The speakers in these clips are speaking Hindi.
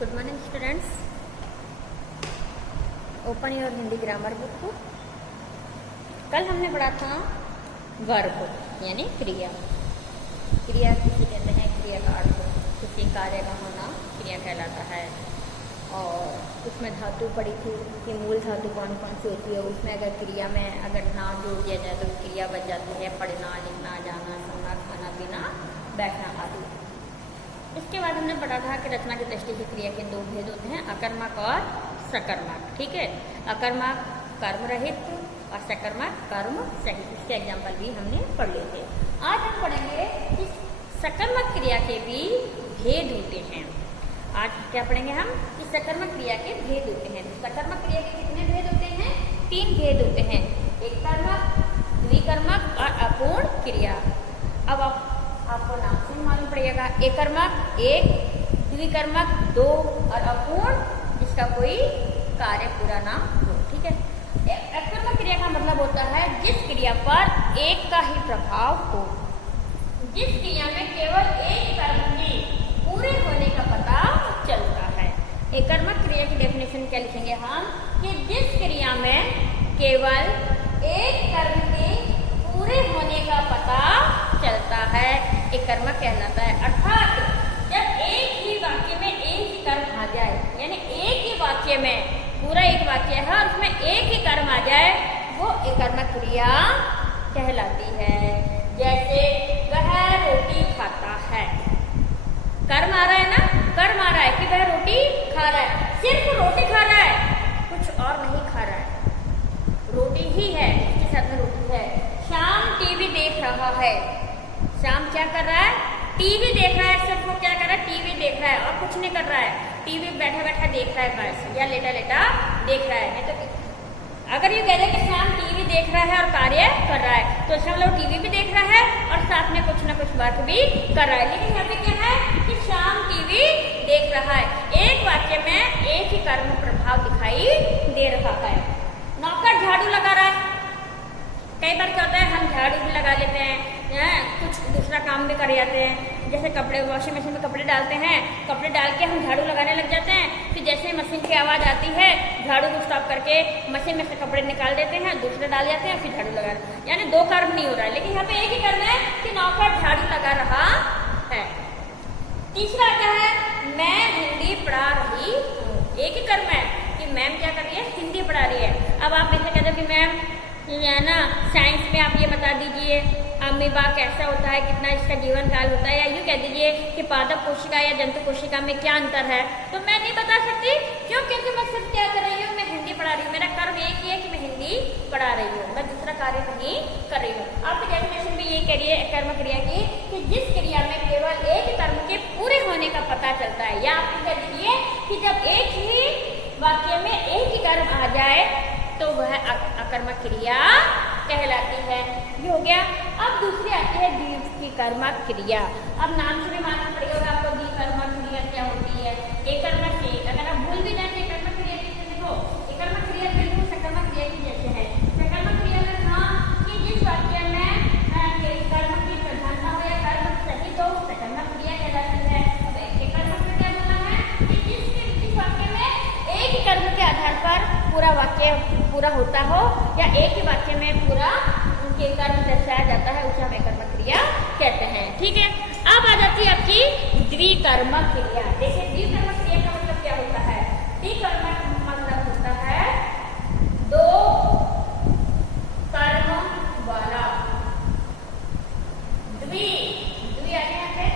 Good morning students. Open your Hindi grammar book को। कल हमने पढ़ा था वर्ब यानी क्रिया। क्रिया किसे कहते हैं? क्रिया का अर्थ किसी कार्य का होना क्रिया कहलाता है। और उसमें धातु पड़ी थी कि मूल धातु कौन कौन सी होती है। उसमें अगर क्रिया में अगर ना जोड़ दिया जाए तो क्रिया बन जाती है पढ़ना, लिखना, जाना, सोना, खाना, पीना, बैठना आदि। इसके बाद हमने पढ़ा था कि रचना की दृष्टि से क्रिया के दो भेद होते हैं, अकर्मक और सकर्मक। ठीक है, अकर्मक कर्म रहित और सकर्मक कर्म सहित। इसके एग्जाम्पल भी हमने पढ़ लिए थे। आज हम पढ़ेंगे कि सकर्मक क्रिया के भी भेद होते हैं। आज क्या पढ़ेंगे हम कि सकर्मक क्रिया के भेद होते हैं। तो सकर्मक क्रिया के कितने भेद होते हैं? 3 भेद होते हैं, एक कर्मक, द्विकर्मक और अपूर्ण क्रिया। अब आपको नाम से मालूम पड़ेगा, एक कर्मक 1, द्विकर्मक 2 और अपूर्ण जिसका कोई कार्य पूरा ना हो। ठीक है, अकर्मक क्रिया का मतलब होता है जिस क्रिया पर एक का ही प्रभाव हो, जिस क्रिया में केवल एक कर्म के पूरे होने का पता चलता है। एक कर्मक क्रिया की डेफिनेशन क्या लिखेंगे हम कि जिस क्रिया में केवल एक कर्म के पूरे होने का पता चलता है, एक कर्मक कहलाता है। अर्थात जब एक ही वाक्य में एक ही कर्म आ जाए, यानी एक ही वाक्य में पूरा एक वाक्य है और उसमें एक ही कर्म आ जाए, वो एक कर्मक क्रिया कहलाती है। जैसे वह रोटी खाता है, कर्म आ रहा है ना, कर्म आ रहा है कि वह रोटी खा रहा है। सिर्फ रोटी खा रहा है, कुछ और नहीं खा रहा है, रोटी ही है, इसके साथ में रोटी है। शाम टीवी देख रहा है, शाम क्या कर रहा है? टीवी देख रहा है। सिर्फ वो क्या कर रहा है? टीवी देख रहा है और कुछ नहीं कर रहा है। टीवी बैठा बैठा देख रहा है बस, या लेटा लेटा देख रहा है। नहीं तो अगर ये कह दे कि शाम टीवी देख रहा है और कार्य कर रहा है, तो इसका मतलब टीवी भी देख रहा है और साथ में कुछ ना कुछ वर्क भी कर रहा है। लेकिन यहाँ पे क्या है कि शाम टीवी देख रहा है। एक वाक्य में एक ही कर्म प्रभाव दिखाई दे रहा है। नौकर झाड़ू लगा रहा है। कई बार क्या होता है, हम झाड़ू भी लगा लेते हैं, कुछ दूसरा काम भी कर जाते हैं। जैसे कपड़े वॉशिंग मशीन में कपड़े डालते हैं, कपड़े डाल के हम झाड़ू लगाने लग जाते हैं। फिर जैसे मशीन की आवाज़ आती है, झाड़ू को स्टॉप करके मशीन में से कपड़े निकाल देते हैं, दूसरे डाल जाते हैं, फिर झाड़ू लगा रहे हैं। यानी 2 कर्म नहीं हो रहा है, लेकिन यहाँ पे एक ही कर्म है कि नौकर झाड़ू लगा रहा है। तीसरा आता है मैं हिंदी पढ़ा रही हूँ। एक ही कर्म है कि मैम क्या कर रही है? हिंदी पढ़ा रही है। अब आप ऐसे कहते हो कि मैम है ना, साइंस में आप ये बता दीजिए अमीबा कैसा होता है, कितना इसका जीवन काल होता है, या यूँ कह दीजिए कि पादप कोशिका या जंतु कोशिका में क्या अंतर है, तो मैं नहीं बता सकती। क्यों? क्योंकि मैं सिर्फ क्या कर रही हूँ? मैं हिंदी पढ़ा रही हूँ। मेरा कर्म एक ही है कि मैं हिंदी पढ़ा रही हूँ, मैं दूसरा कार्य नहीं कर रही हूँ। आपकी डेफिनेशन भी ये करिए कर्म क्रिया की कि जिस क्रिया में केवल एक कर्म के पूरे होने का पता चलता है, या आप कह दीजिए कि जब एक ही वाक्य में एक ही कर्म आ जाए तो वह अकर्मक क्रिया कहलाती है। ये हो गया। अब दूसरी आती है द्विकर्मक क्रिया। अब नाम से भी मालूम पड़ेगा आपको द्विकर्मक क्रिया क्या होती है। एक कर्मक से अगर आप भूल भी जाए तो कर्मक क्रिया देखो, एक कर्मक क्रिया बिल्कुल सकर्मक क्रिया की जैसे है। सकर्मक क्रिया में था कि जिस वाक्य में कर्म की प्रधानता हो या कर्म सहित हो, सकर्मक क्रिया कहलाती है। अब एक कर्मक में क्या बोला है कि जिस वाक्य में एक ही कर्म के आधार पर पूरा वाक्य पूरा होता हो, या एक ही वाक्य में पूरा उनके कर्म दर्शाया जाता है, उसे हम एकर्मक क्रिया कहते हैं। ठीक है, अब आ जाती है आपकी द्विकर्मक क्रिया। देखिए द्विकर्मक क्रिया का मतलब क्या होता है? द्विकर्मक मतलब होता है 2 कर्म वाला। द्वि आगे है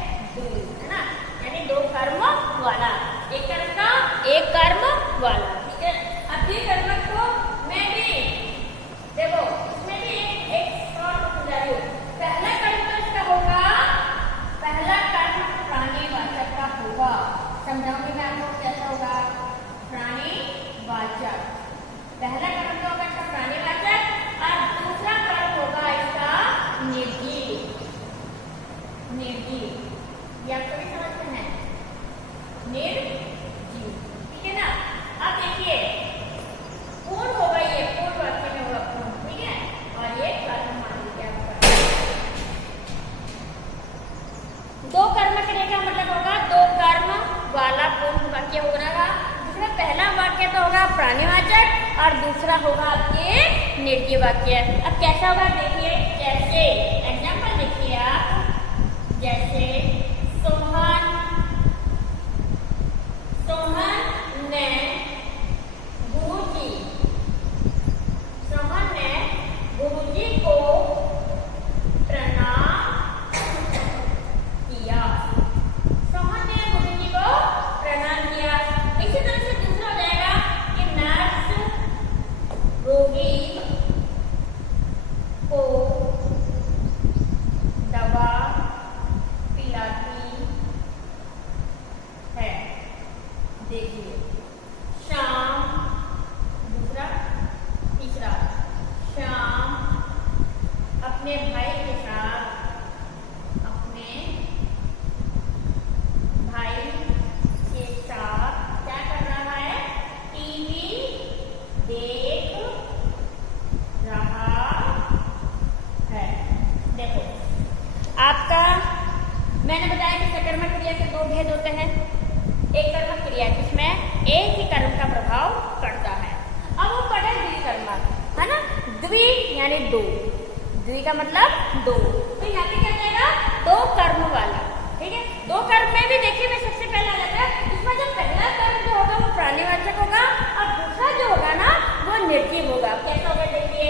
ना, यानी 2 कर्म वाला, एक कर्म का एक कर्म वाला। ठीक है, अब द्विकर्मक को मैं भी देखो, इसमें भी एक और समझा रही हूँ। पहला कर्म तो इसका होगा, पहला कर्म प्राणीवाचक का होगा। समझाऊंगी मैं आपको कैसा होगा। प्राणीवाचक वाक्य होगा जिसमें पहला वाक्य तो होगा प्राणीवाचक और दूसरा होगा आपके निर्जीव वाक्य। अब कैसा होगा देखिए, जैसे एग्जाम्पल देखिए आप, जैसे सोहन ने गुरुजी को प्रणाम किया। सोहन ने गुरुजी को प्रणाम किया। इसी तरह से दूसरा हो जाएगा कि नर्स रोगी को दवा पिलाती है। देखिए शाम, दूसरा तीसरा, शाम अपने भाई के साथ क्या कर रहा है, टीवी देख रहा है। देखो आपका, मैंने बताया कि सकर्मक क्रिया के दो भेद होते हैं। एक कर्मक क्रिया जिसमें एक ही कर्म का प्रभाव पड़ता है। अब वो पढ़े द्विकर्मक, है ना, द्वि यानी दो, द्वि का मतलब दो, तो यहाँ पे क्या जाएगा, दो कर्म वाला। ठीक है, दो कर्म में भी देखिए मैं सबसे पहले आ जाता है, इसमें जो पहला कर्म जो होगा वो प्राणीवाचक होगा और दूसरा जो होगा ना वो निर्जीव होगा। कैसा होगा देखिए,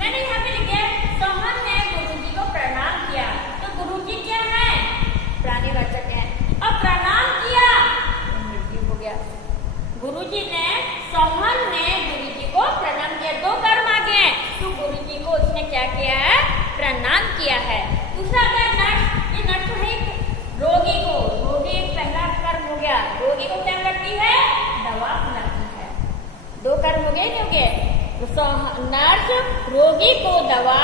मैंने यहाँ पे लिखा है सोहन ने गुरुजी को प्रणाम किया, तो गुरुजी क्या है, प्राणीवाचक है, और प्रणाम किया निर्जीव हो गया। गुरुजी ने, सोहन ने गुरुजी को प्रणाम किया, दो कर्म आ गए, तो गुरुजी को उसने क्या किया है, प्रणाम किया है। दूसरा अगर नर्स, ये नर्स है रोगी को, रोगी पहला कर्म हो गया, रोगी को क्या करती है, दवा पिलाती है। दो कर्म हो गए, नहीं हो गए, तो नर्स रोगी को दवा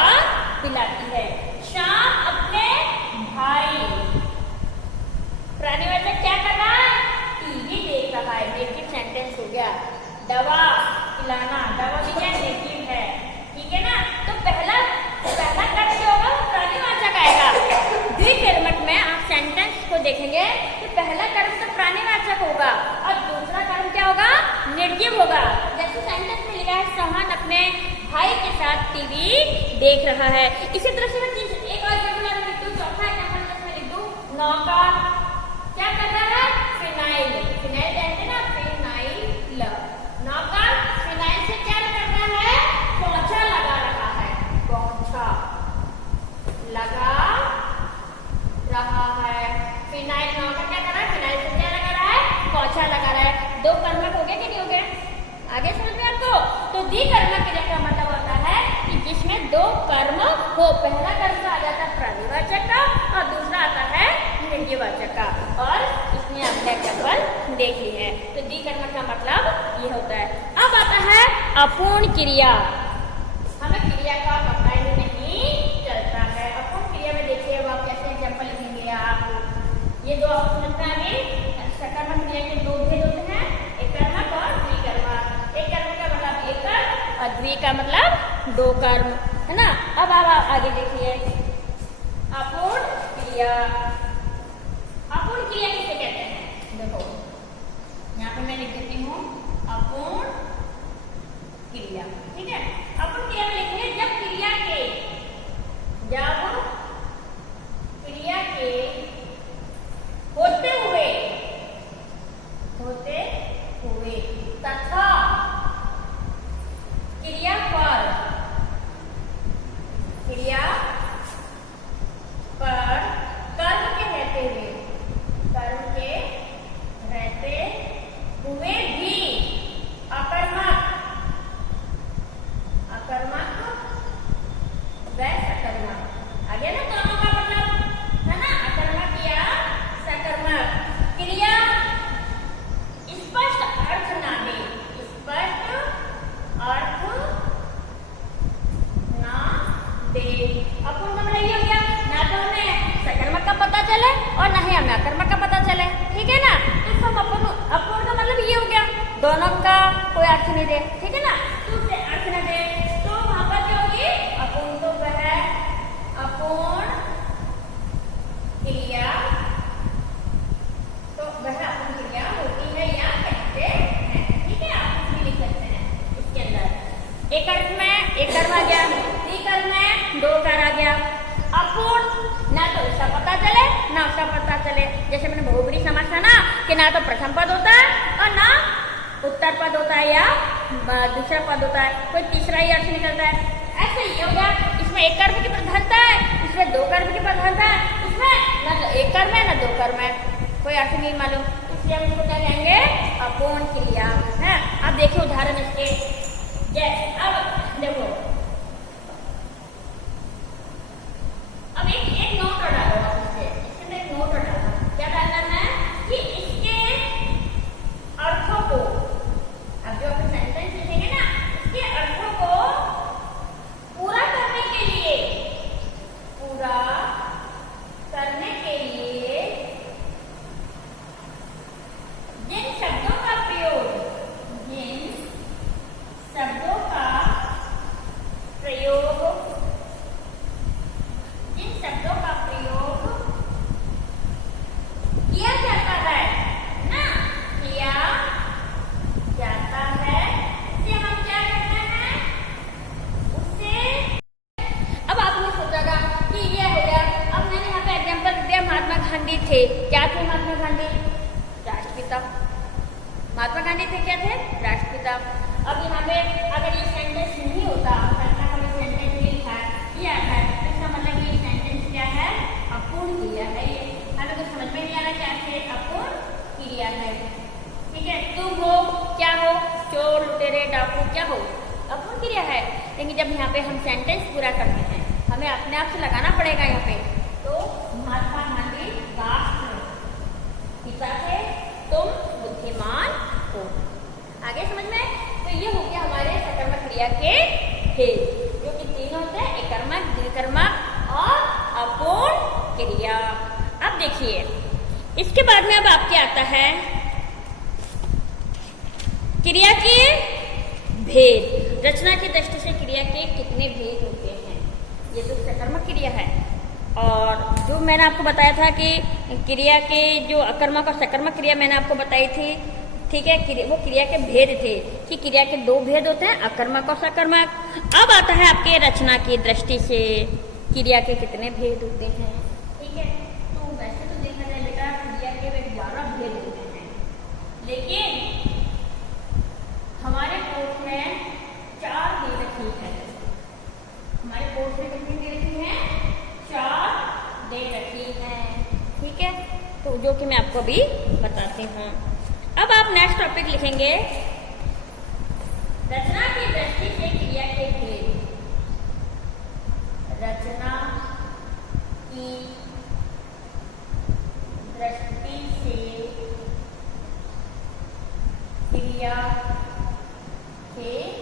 पिलाती है। शाम अपने भाई, प्राणीवाचक क्या कर रहा है, टीवी देख रहा है, नेगेटिव सेंटेंस हो गया। दवा पिलाना, दवा भी क्या नेगेटिव है, ठीक है ना, तो पहला कर्म जो होगा वो प्राणीवाचक आएगा। द्विकर्मक में आप सेंटेंस को देखेंगे तो पहला कर्म तो प्राणीवाचक होगा और दूसरा कर्म क्या होगा, निर्जीव होगा। जैसे सेंटेंस में लिखा है सोहन अपने भाई के साथ टीवी देख रहा है। इसी तरह से मैं एक और एग्जांपल लिख दूं, चौथा एग्जांपल में लिख दूं, नौकर क्या कर रहा है, फिनाइल, फिनाइल जानते हैं ना, फिनाइल, नौकर फिनाइल से क्या कर रहा है, पोंछा लगा रहा है, पोंछा लगा रहा है। फिनाइल, नौकर क्या कर रहा है, फिनाइल से क्या लगा रहा है, पोंछा लगा रहा है। दो कर्मक हो गए कि नहीं हो गए, आगे समझ में आपको। तो द्विकर्मक क्रिया का मतलब होता है कि जिसमें दो कर्म हो, पहला कर्म आ जाता है प्राणीवाचक का और दूसरा आता है निर्जीववाचक का, और इसमें आपने एग्जाम्पल देख ली है। तो द्विकर्मक का मतलब ये होता है। अब आता है अपूर्ण क्रिया, हमें क्रिया का पता ही नहीं चलता है। अपूर्ण क्रिया में देखिए अब आप कैसे एग्जाम्पल लिखेंगे आप, ये दो ऑप्शन में आगे सकर्मक क्रिया के दो भेद होते हैं, एक कर्मक और द्विकर्मक। एक कर्म का मतलब एक कर्म और द्वि का मतलब दो कर्म, है ना। अब आप आगे देखिए अपूर्ण क्रिया। अपूर्ण क्रिया किसे कहते हैं, देखो यहाँ पे मैं लिख देती हूँ अपूर्ण क्रिया, ठीक है। अपूर्ण क्रिया में लिखिए जब क्रिया के होते हुए तथा क्रिया पर कर्म के रहते हुए भी अकर्मक व सकर्मक, आगे ना दोनों का मतलब है ना, अकर्मक या सकर्मक क्रिया स्पष्ट अर्थ ना दे, अपूर्ण का मतलब ये हो गया, ना तो हमें सकर्मक का पता चले और ना ही हमें अकर्मक का पता चले, ठीक है ना। तो सब अपूर्ण का मतलब ये हो गया, दोनों का कोई अर्थ नहीं दे, ठीक है ना, तो उसे अर्थ न दे, तो वहां पर क्या होगी अपूर्ण, तो वह अपूर्ण क्रिया, तो वह अपूर्ण क्रिया होती है या जैसे मैंने बहुब्री समास था ना कि ना तो प्रथम पद होता है और ना उत्तर पद होता है या दूसरा पद होता है, कोई तीसरा ही अर्थ निकलता है। ऐसे ही हो गया, इसमें एक कर्म की प्रधानता है, इसमें दो कर्म की प्रधानता है, इसमें ना एक कर्म है ना दो कर्म है, कोई अर्थ नहीं मालूम, इसलिए हम इसको क्या कहेंगे? अपूर्ण क्रिया है। अब देखिए उदाहरण इसके, जैसे अब देखो, अब एक नोट डालो, इसके अंदर एक नोट डालो, क्या डालना है कि इसके अर्थों को, अब जो अपन सेंटेंस लिखेंगे ना, इसके अर्थों को पूरा करने के लिए जिन शब्दों का प्रयोग किया जाता है ना, किया जाता है, उससे हम क्या करते हैं? उससे अब आपने सोचा कि ये हो गया। अब मैंने यहाँ पे एग्जाम्पल दिया, महात्मा गांधी थे, क्या थे महात्मा गांधी? राष्ट्रपिता। महात्मा गांधी थे क्या थे? राष्ट्रपिता। अब यहाँ पे अगर ये सेंटेंस नहीं होता, हमने सेंटेंस नहीं लिखा है, किया है, इसका मतलब ये सेंटेंस क्या है? अपूर्ण क्रिया है। ये हमें कुछ समझ में नहीं आ रहा क्या है? अपूर्ण क्रिया है। ठीक है, तुम हो, क्या हो? चोर, लुटेरे, डाकू, क्या हो? अपूर्ण क्रिया है। लेकिन जब यहाँ पे हम सेंटेंस पूरा करते हैं, हमें अपने आप से लगाना पड़ेगा यहाँ पे। तो महात्मा गांधी राष्ट्रपिता थे, तुम बुद्धिमान हो। आगे समझ में? तो ये हो गया हमारे सकर्मक क्रिया के भेद, जो कि तीन होते हैं, एकर्मक, द्विकर्मक और अपूर्ण क्रिया। अब देखिए, इसके बाद में अब आपके आता है क्रिया के भेद। रचना की दृष्टि से क्रिया के कितने भेद होते हैं? ये तो सकर्मक क्रिया है, और जो मैंने आपको बताया था कि क्रिया के जो अकर्मक और सकर्मक क्रिया मैंने आपको बताई थी, ठीक है, वो क्रिया के भेद थे कि क्रिया के दो भेद होते हैं, अकर्मक और सकर्मक। अब आता है आपके रचना की दृष्टि से क्रिया के कितने भेद होते हैं। ठीक है, तो वैसे तो देखा जाए बेटा, क्रिया के 11 भेद होते हैं, लेकिन हमारे कोर्स में 4 दे रखी है। हमारे कोर्स में कितनी दे रखी है? 4 दे रखी है। ठीक है, तो जो कि मैं आपको अभी बताती हूँ। अब आप नेक्स्ट टॉपिक लिखेंगे, रचना की दृष्टि से क्रिया के भेद। रचना की दृष्टि से क्रिया के भेद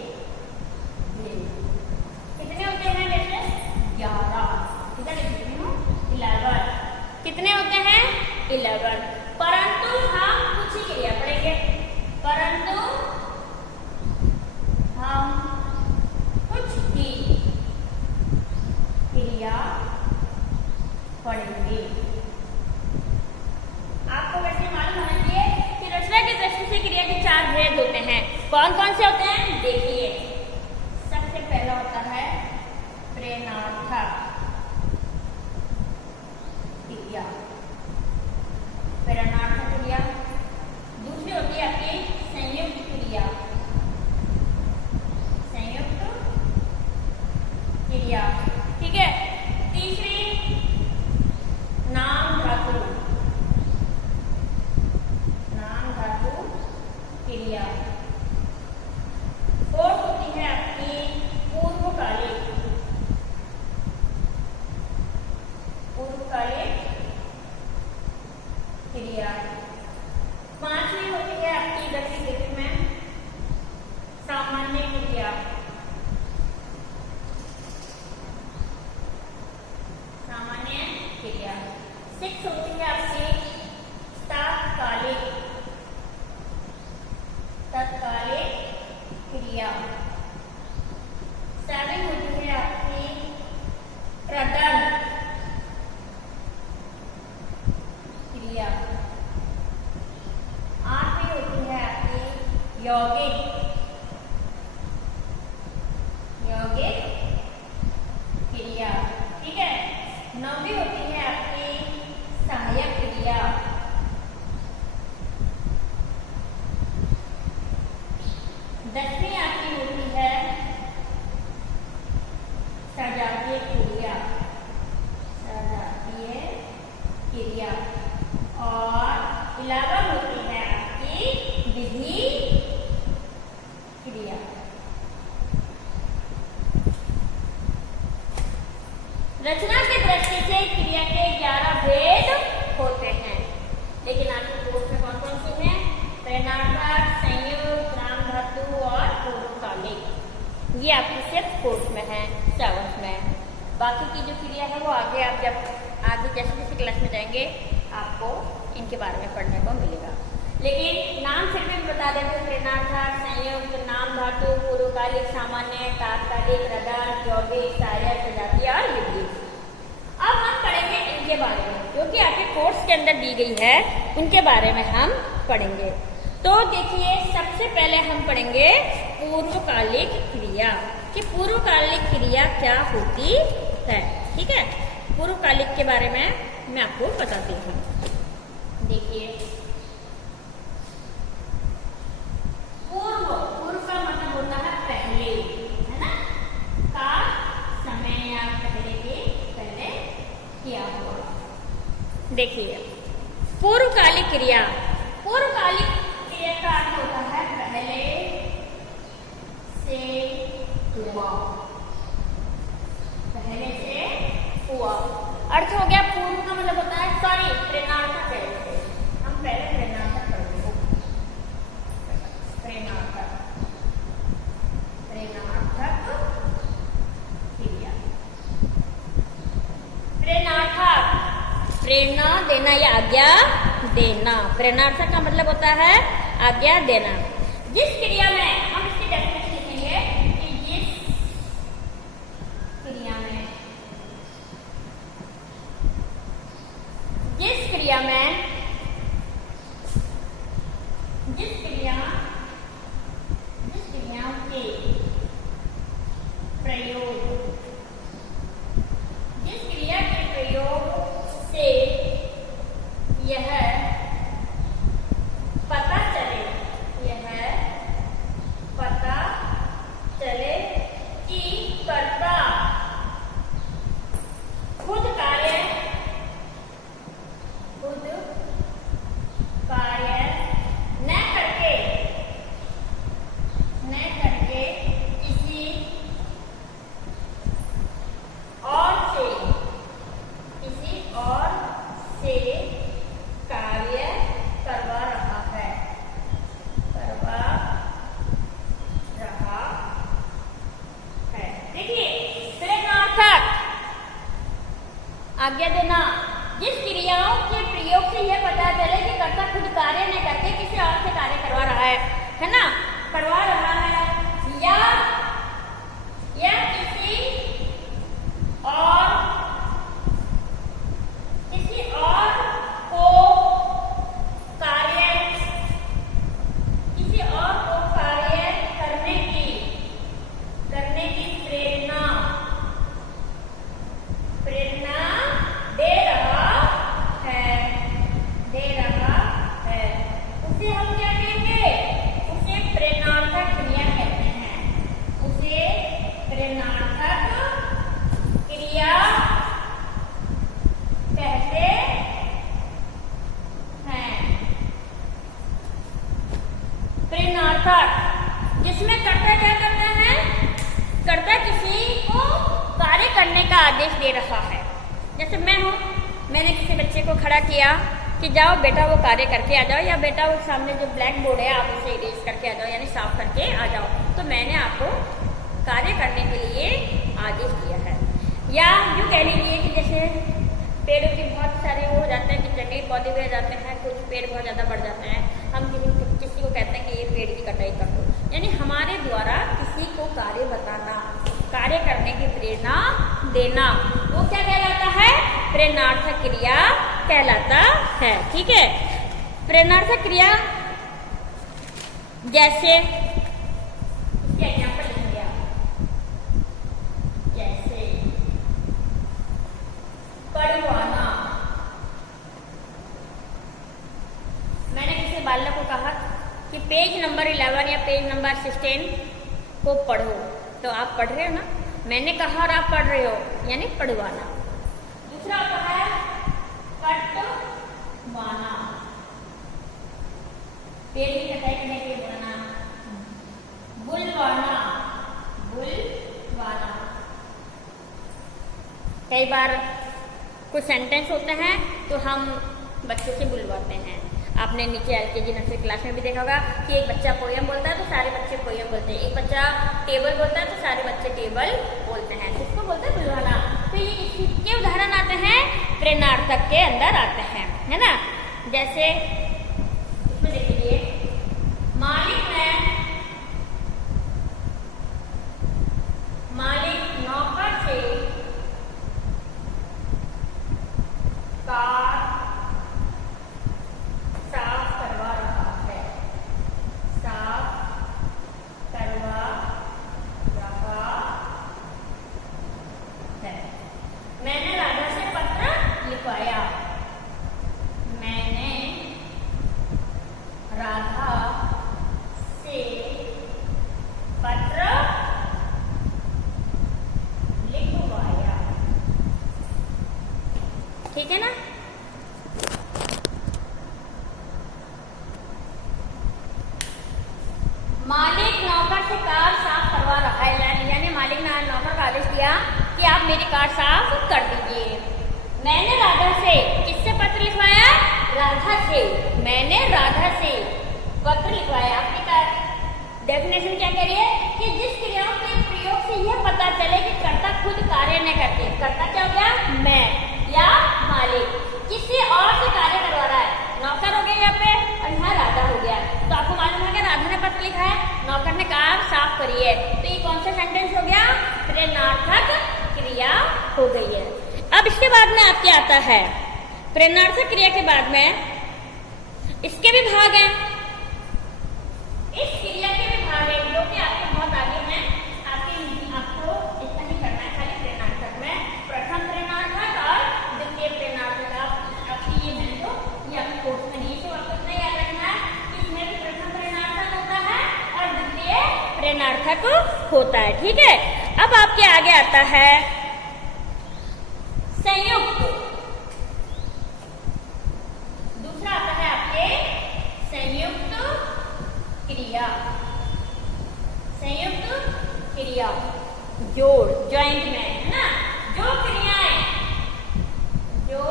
कितने होते हैं बेटे? 11। ठीक है, लिखती हूँ 11। कितने होते हैं? 11। परंतु हम कुछ ही क्रिया पढ़ेंगे, परंतु हम कुछ ही क्रिया पढ़ेंगे। आपको वैसे मालूम होना चाहिए कि रचना की दृष्टि से क्रिया के 4 भेद होते हैं। कौन कौन से होते हैं? देखिए, सबसे पहला होता है प्रेरणार्थक क्रिया, प्रेरणार्थक क्रिया। दूसरी होती है आपकी संयुक्त क्रिया, संयुक्त क्रिया। ठीक है, तीसरी नाम धातु, नाम धातु क्रिया। फोर्थ होती है आपकी पूर्वकालिक, पूर्वकालिक क्रिया। 5वीं होती है आपकी व्यक्तिगत में सामान्य क्रिया, सामान्य क्रिया। 6 होती है आपकी तात्कालिक, तत्कालिक क्रिया। 7 होती है आपकी प्रदन क्रिया। 8वीं होती है आपकी यौगिक, यौगिक क्रिया। ठीक है, 9वीं होती है आपकी सहायक क्रिया, आगे आप जब आगे जैसे जैसे क्लास में जाएंगे आपको इनके बारे में पढ़ने को मिलेगा। लेकिन नाम सिर्फ भी बता देते, प्रेरणार्थक, संयुक्त, नाम धातु, पूर्वकालिक, सामान्य, तात्कालिक, रदर, यौगिक, सहायक, सजातीय और विपरीत। अब हम पढ़ेंगे इनके बारे में, जो कि आपके कोर्स के अंदर दी गई है उनके बारे में हम पढ़ेंगे। तो देखिए, सबसे पहले हम पढ़ेंगे पूर्वकालिक क्रिया, कि पूर्वकालिक क्रिया क्या होती है। ठीक है, पूर्वकालिक के बारे में मैं आपको बताती हूँ। देखिए, पूर्व का मतलब होता है पहले, है ना, का समय या पहले किया हुआ। देखिए, पूर्वकालिक क्रिया, पूर्वकालिक क्रिया का अर्थ होता है पहले से हुआ, पहले से हुआ। अर्थ हो गया, पूर्व का मतलब होता है, सॉरी, प्रेरणार्थक है, हम पहले प्रेरणार्थक करते हैं। प्रेरणार्थक क्रिया, प्रेरणार्थक, प्रेरणा देना या आज्ञा देना। प्रेरणार्थक का मतलब होता है आज्ञा देना। जिस क्रिया में, हम इसकी डेफिनेशन लिखेंगे कि जिस क्रिया में, जिस क्रिया के प्रयोग, जिस क्रिया के प्रयोग से यह पता चले कि कर्ता खुद कार्य न करके किसी और से कार्य करवा रहा है, देखिए, प्रेरणार्थक आज्ञा देना, जिस क्रियाओं के प्रयोग से यह पता चले कि कर्ता खुद कार्य न करके किसी और से कार्य करवा रहा है ना, करवा रहा है, या किसी और को कार्य करने की प्रेरणा दे रहा है, उसे हम क्या कहेंगे? उसे प्रेरणार्थक क्रिया कहते हैं। उसे प्रेरणार्थक क्रिया कहते हैं। प्रेरणार्थक, जिसमें कर्ता क्या करता है? कर्ता किसी को कार्य करने का आदेश दे रहा है। जैसे मैं हूँ, मैंने किसी बच्चे को खड़ा किया कि जाओ बेटा वो कार्य करके आ जाओ, या बेटा वो सामने जो ब्लैक बोर्ड है आप उसे इरेज करके आ जाओ, यानी साफ करके आ जाओ। तो मैंने आपको कार्य करने के लिए आदेश दिया है। या यूँ कह लीजिए कि जैसे पेड़ों के बहुत सारे वो हो जाते हैं कि जंगली पौधे भी आ जाते हैं, कुछ पेड़ बहुत ज़्यादा बढ़ जाते हैं, हम किसी को कहते हैं कि ये पेड़ की कटाई कर दो, यानी हमारे द्वारा किसी को कार्य बताना, कार्य करने की प्रेरणा देना, वो क्या कहलाता है? प्रेरणार्थक क्रिया कहलाता है। ठीक है, प्रेरणार्थक क्रिया जैसे एग्जाम्पल लिखेंगे आप, जैसे पढ़वाना। मैंने किसी बालक को कहा कि पेज नंबर 11 या पेज नंबर 16 को पढ़ो, तो आप पढ़ रहे हो ना, मैंने कहा और आप पढ़ रहे हो, यानी पढ़वाना। दूसरा होता है कटवाना, पेड़ की कटाई करने के लिए बोलना। बुलवाना, कई बार कुछ सेंटेंस होते हैं तो हम बच्चों से बुलवाते हैं। आपने नीचे LKG नर्सरी क्लास में भी देखा होगा कि एक बच्चा पोयम बोलता है तो सारे बच्चे पोयम बोलते हैं, एक बच्चा टेबल बोलता है तो सारे बच्चे टेबल बोलते हैं। किसको बोलते हैं? बुलवाना। तो ये किसके उदाहरण आते हैं? प्रेरणार्थक के अंदर आते हैं, है ना। जैसे इसमें देखिए, मालिक नौकर से कार साफ करवा रहा है, साफ करवा रहा है। मैंने राधा से पत्र लिखवाया, मैंने राधा से पत्र लिखवाया। ठीक है ना। मालिक नौकर से कार साफ करवा रहा है, यानी मालिक ने नौकर का आदेश दिया कि आप मेरी कार साफ कर दीजिए। मैंने राधा से, किससे पत्र लिखवाया? राधा से। मैंने राधा से पत्र लिखवाया। आपकी डेफिनेशन क्या कह रही है कि जिस क्रियाओं के प्रयोग से यह पता चले कि कर्ता खुद कार्य न करते, कर्ता क्या हो गया? मैं या मालिक, किसी और से कार्य करवा रहा है। नौकर हो गया यहाँ पे और यहाँ राधा हो गया। तो आपको मालूम है कि राधा ने पत्र लिखा है, नौकर ने कार साफ करी है, तो ये कौन सा सेंटेंस हो गया? प्रेरणार्थक क्रिया हो गई है। अब इसके बाद में आपके आता है प्रेरणार्थक क्रिया के बाद में इसके भी भाग हैं, इस क्रिया के भी भाग हैं जो कि आपके बहुत आगे हैं। आपको इतना ही करना है खाली प्रेरणार्थक में, प्रथम प्रेरणार्थक और द्वितीय प्रेरणार्थक। आपकी ये है जो ये आपके कोर्स में नहीं, तो आपको इतना याद रखना है कि इसमें भी प्रथम प्रेरणार्थक होता है और द्वितीय प्रेरणार्थक होता है। ठीक है। अब आपके आगे आता है संयुक्त। दूसरा आता है आपके संयुक्त क्रिया। संयुक्त क्रिया जोड़, ज्वाइंट में, है ना। जो क्रियाएं दो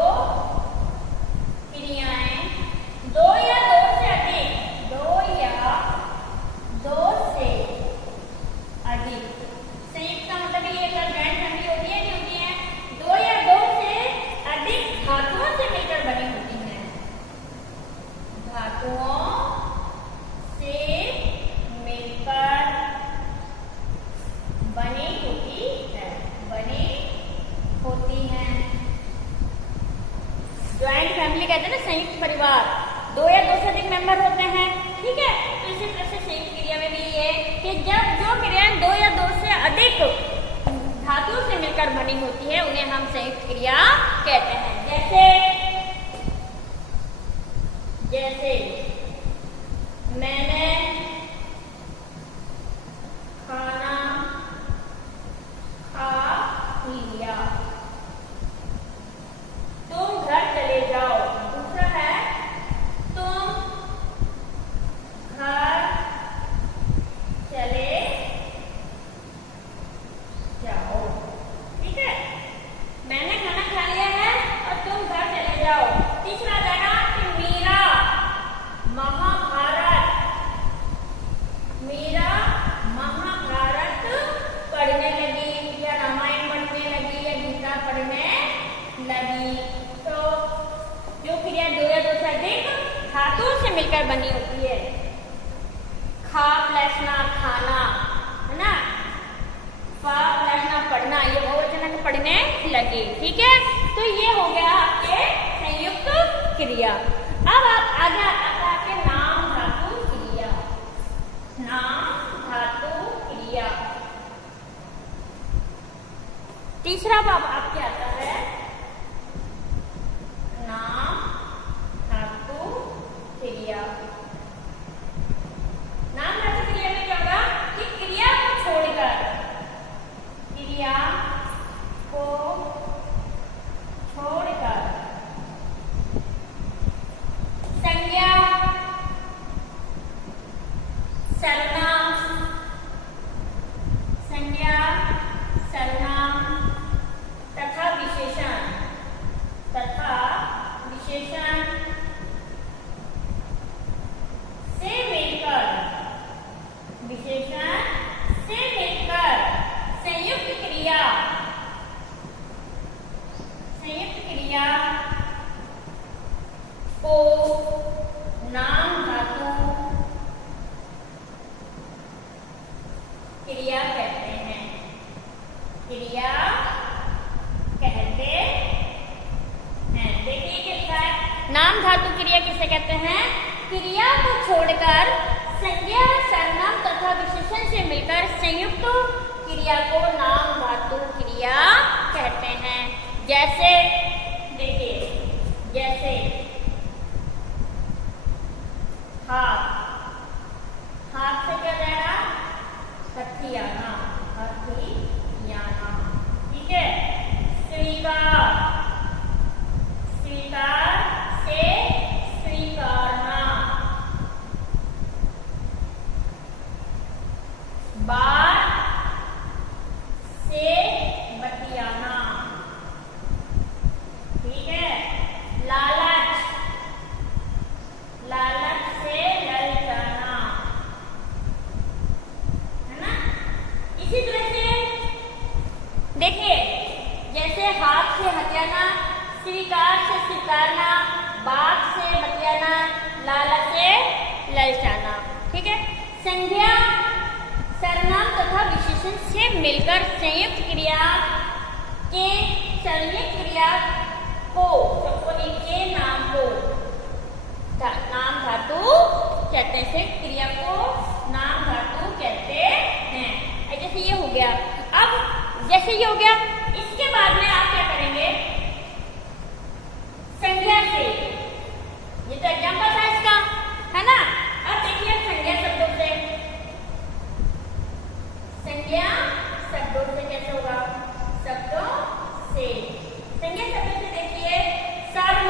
या दो से अधिक, संयुक्त का मतलब ये अगर जॉइंट फैमिली होती है, नहीं होती है, दो या दो से अधिक धातुओं से मिलकर बनी होती है। धातुओं से मिलकर बनी होती है। ज्वाइंट फैमिली कहते हैं ना, संयुक्त परिवार, दो या दो से अधिक मेंबर होते हैं। ठीक है। तो इसी तरह से संयुक्त क्रिया में भी ये कि जब जो क्रियाएं दो या दो से अधिक धातुओं से मिलकर बनी होती है उन्हें हम संयुक्त क्रिया कहते हैं। जैसे मैंने खाना खा लिया, तुम घर चले जाओ। दूसरा है तुम घर चले जाओ। ठीक है। मैंने खाना खा लिया है और तुम घर चले जाओ। तीसरा जाएगा कि मीरा महाभारत पढ़ने लगी, या रामायण पढ़ने लगी, या गीता पढ़ने लगी। तो जो क्रिया दो या दो से अधिक धातुओं से मिलकर बनी होती है, खा प्लसना खाना, है ना, पा प्लसना पढ़ना, ये बहुवचन है पढ़ने लगी। ठीक है। तो ये हो गया आपके संयुक्त क्रिया। अब आप आगे आता है नाम धातु क्रिया। नाम धातु क्रिया तीसरा भाग आपके आता है नाम धातु क्रिया। नाम धातु क्रिया में क्या होगा कि क्रिया को छोड़कर संज्ञा, सर्वनाम तथा विशेषण क्रिया किसे कहते हैं? क्रिया को छोड़कर संज्ञा, सर्वनाम तथा विशेषण से मिलकर संयुक्त क्रिया को नाम धातु क्रिया कहते हैं। जैसे देखिए, जैसे हाथ, हाथ से क्या जाएगा? हथियाना, हथियाना, ठीक है। स्वीकार, स्वीकार से स्वीकारना। बात से बतियाना, ठीक है। लालच, लालच से ललचाना, है ना। इसी तरह से देखिए, जैसे हाथ से हथियाना, स्वीकार से स्वीकारना, बात से बतियाना, लालच से ललचाना, ठीक है। संज्ञा, सर्वनाम तथा विशेषण से मिलकर संयुक्त क्रिया के संयुक्त क्रिया को के नाम को नाम धातु कहते हैं। संयुक्त क्रिया को नाम धातु कहते हैं। जैसे ये हो गया। अब जैसे ये हो गया, इसके बाद में आप क्या करेंगे? संज्ञा से, ये तो एग्जाम्पल था इसका, है ना। अब देखिए संज्ञा शब्दों से, संज्ञा शब्दों से कैसे होगा? शब्दों से, संज्ञा शब्दों से देखिए, सर्व,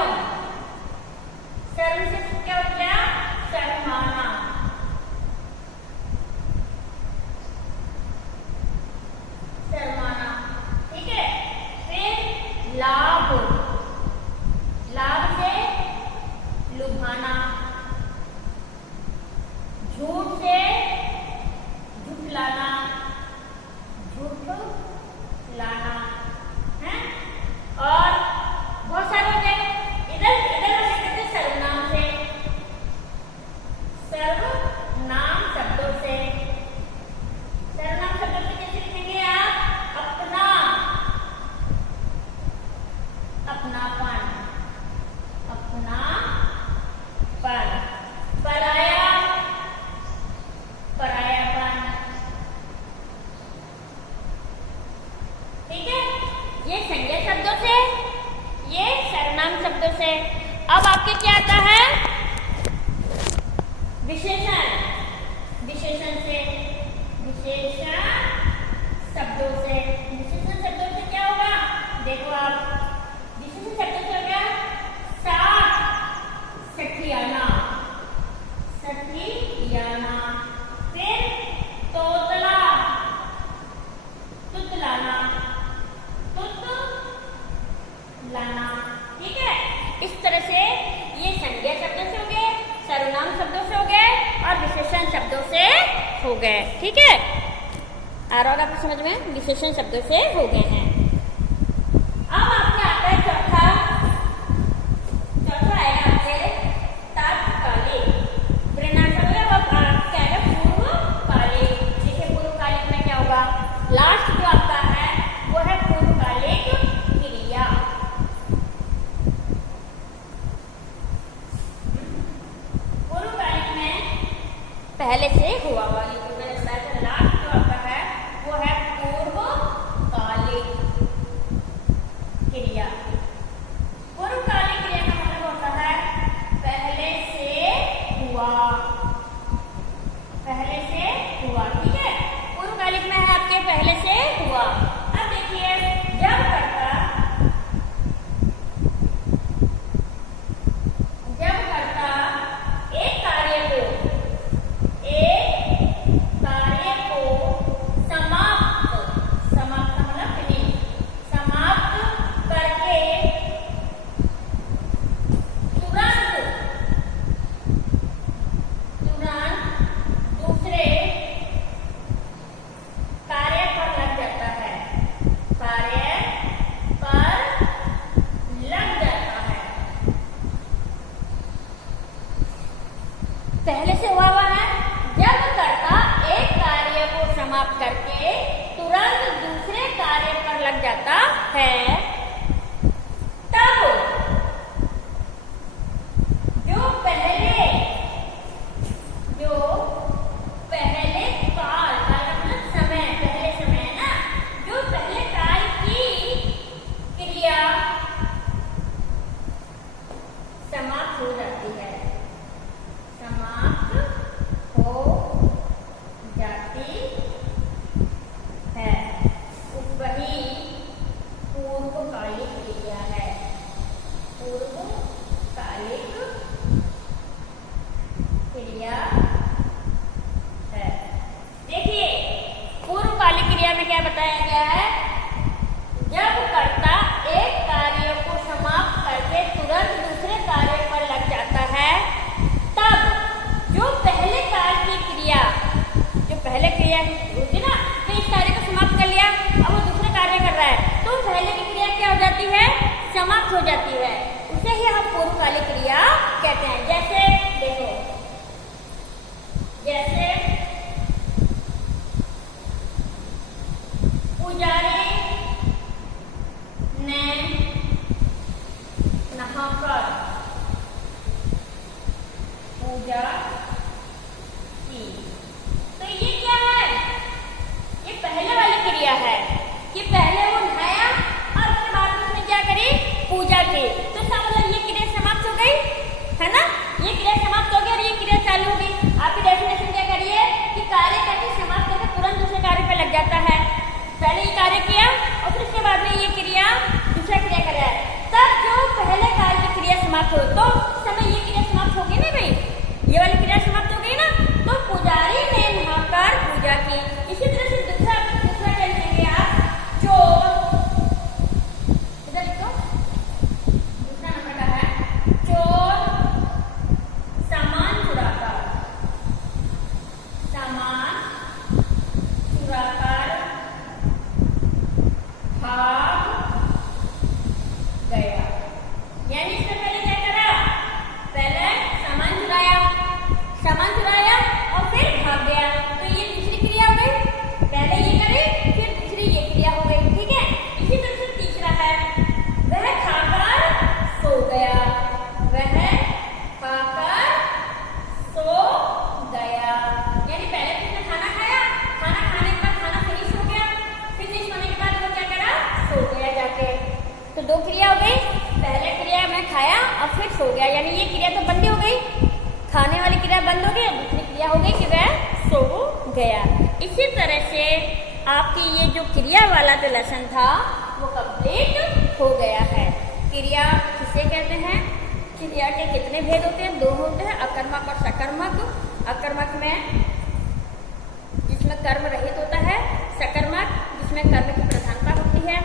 सर्व से क्या हो गया? सर्वमाना, सर्वमाना, ठीक है। फिर लाभ, लाभ से लुभाना, झूठ से झुठलाना, झूठ लाना, है। और बहुत सारे हो गए। इधर इधर कहते हैं सर्वनाम से, सर्वनाम शब्दों से। सर्वनाम शब्दों से कैसे लिखेंगे आप? अपना, अपनापन, अपनापन। पराया, परायापन, ठीक है। ये संज्ञा शब्दों से, ये सर्वनाम शब्दों से। अब आपके क्या आता है? विशेषण, विशेषण से, विशेषण शब्दों से। विशेषण शब्दों से क्या होगा? देखो आप, विशेषण शब्दों से हो गया साठ, सठियाना, सठियाना। फिर तोतला, तुतलाना, तुतलाना, ठीक है। इस तरह से ये संज्ञा शब्दों से हो गए, सर्वनाम शब्दों से हो गए और विशेषण शब्दों से हो गए, ठीक है। आ रहा होगा आपको समझ में? विशेषण शब्दों से हो गए हैं। अब आपके आता है चौथा, चौथा आएगा आपके तात्कालिक। क्या है? पूर्वकालिक। देखिए पूर्वकालिक में क्या होगा? लास्ट जो आपका है वो है पूर्वकालिक क्रिया। पूर्वकालिक में पहले से हुआ वाली, लास्ट जो आपका है वो है पूर्वकालिक क्रिया। पूर्वकालिक क्रिया का मतलब होता है पहले से हुआ, पहले से हुआ, ठीक है। पूर्वकालिक में है आपके पहले से हुआ। अब देखिए, जब कर्ता, जब कर्ता एक कार्य को समाप्त, समाप्त मतलब फिनिश, समाप्त करके तुरंत, तुरंत दूसरे कार्य पर लग जाता है, कार्य पर लग जाता है। पहले से हुआ है जब कर्ता एक कार्य को समाप्त करके तुरंत दूसरे कार्य पर लग जाता है, तब जो क्रिया होती ना, तो इस कार्य को समाप्त कर लिया, अब वो दूसरा कार्य कर रहा है, तो पहले की क्रिया क्या हो जाती है, समाप्त हो जाती है, उसे ही हम पूर्वकालिक क्रिया कहते हैं। जैसे देखो, जैसे पुजारी ने नहाकर पूजा की, तो ये क्या है, ये पहले वाली क्रिया है कि पहले वो नहाया और उसके बाद उसने क्या करी, पूजा की, तो इसका मतलब ये क्रिया समाप्त हो गई है ना, ये क्रिया समाप्त हो गई और ये क्रिया चालू हो गई। आपकी डेफिनेशन क्या करिए कि कार्य करके समाप्त करके तुरंत दूसरे कार्य पे लग जाता है, पहले ये कार्य किया और फिर उसके बाद में ये क्रिया दूसरा क्रिया कर रहा है, तब जो पहले कार्य की क्रिया समाप्त हो तो उस समय ये क्रिया समाप्त होगी ना भाई, ये वाली क्रिया समाप्त हो गई ना, तो पुजारी ने नहाकर पूजा की। इसी तरह से दूसरा क्या लिखेंगे आप, चोर, इधर लिखो, दूसरा नंबर का है चोर सामान चुराकर, सामान चुराकर भाग गया, यानी इसने पहले क्या करा, पहले सामान चुराया और फिर भाग गया, तो ये दूसरी क्रिया हो गई, पहले ये करे फिर दूसरी ये क्रिया हो गई, ठीक है। इसी तरह से तीसरा है वह खाकर सो गया, वह खाकर सो गया, यानी पहले उसने खाना खाया, खाना खाने के बाद खाना फिनिश हो गया, फिनिश होने के बाद वो क्या करा, सो गया जाके, तो दो क्रिया हो गई, पहले क्रिया में खाया और फिर सो गया, यानी ये क्रिया तो बंद हो गई, खाने वाली क्रिया बंद हो गई, दूसरी क्रिया हो गई कि वह सो गया। इसी तरह से आपकी ये जो क्रिया वाला जो लेसन था वो कंप्लीट हो गया है। क्रिया किसे कहते हैं, क्रिया के कितने भेद होते हैं, दो होते हैं, अकर्मक और सकर्मक। अकर्मक में जिसमें कर्म रहित होता है, सकर्मक जिसमें कर्म की प्रधानता होती है।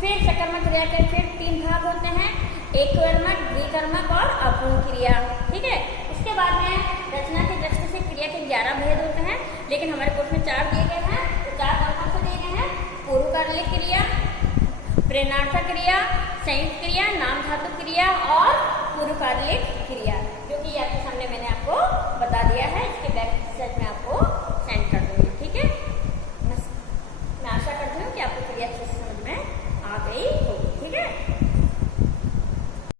फिर सकर्मक क्रिया के फिर तीन भाग होते हैं, एक कर्मक, द्विकर्मक और अपूर्ण क्रिया, ठीक है। उसके बाद में रचना के दृष्टि से क्रिया के 11 भेद होते हैं, लेकिन हमारे कोर्स में 4 दिए गए हैं, तो 4 कौन से दिए गए हैं, पूर्वकालिक क्रिया, प्रेरणार्थक क्रिया, संयुक्त क्रिया, नाम धातु क्रिया और पूर्वकालिक क्रिया।